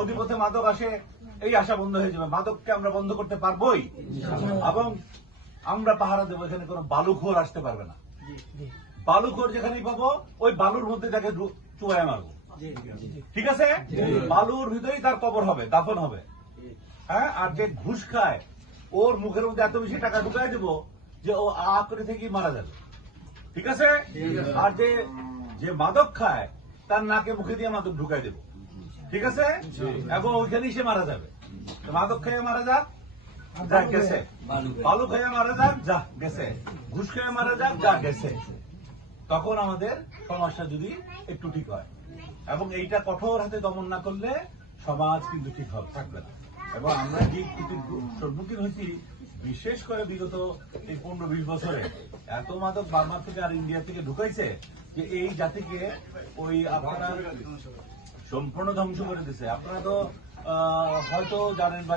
নদীপথে মাদক আসে এই আশা বন্ধ হয়ে যাবে। মাদককে আমরা বন্ধ করতে পারবোই। এবং আমরা পাহারা দেবো এখানে কোনো বালুখোর আসতে পারবে না। বালুখোর যেখানেই পাবো ওই বালুর মধ্যে তাকে চুবায় মারবো। ঠিক আছে? বালুর ভিতরেই তার কবর হবে দাফন হবে। হ্যাঁ? আর যে ঘুষ খায় ওর মুখের মধ্যে এত বেশি টাকা ঢুকাই দেব যে ও আ করে থেকেই মারা যাবে। ঠিক আছে? আর যে যে মাদক খায় তার নাকে মুখে দিয়ে মাদক ঢুকাই দেব। ঠিক আছে? এবং ওইখানেই সে মারা যাবে। মাদক খেয়ে মারা যাক, যা গেছে। বালু খেয়ে মারা যাক, যা গেছে। ঘুষ খেয়ে মারা যাক, যা গেছে। তখন আমাদের সমস্যা যদি একটু ঠিক হয়। এবং এইটা কঠোর হাতে দমন না করলে সমাজ কিন্তু ঠিক হবে, থাকবে না। এবং আমরা যে ক্ষতির সম্মুখীন হয়েছি, বিশেষ করে বিগত এই পনেরো বিশ বছরে, এত মাদক বার্মা থেকে আর ইন্ডিয়া থেকে ঢুকাইছে যে এই জাতিকে ওই আপনারা সম্পূর্ণ ধ্বংস করে দিছে। আপনারা তো হয়তো জানেন বা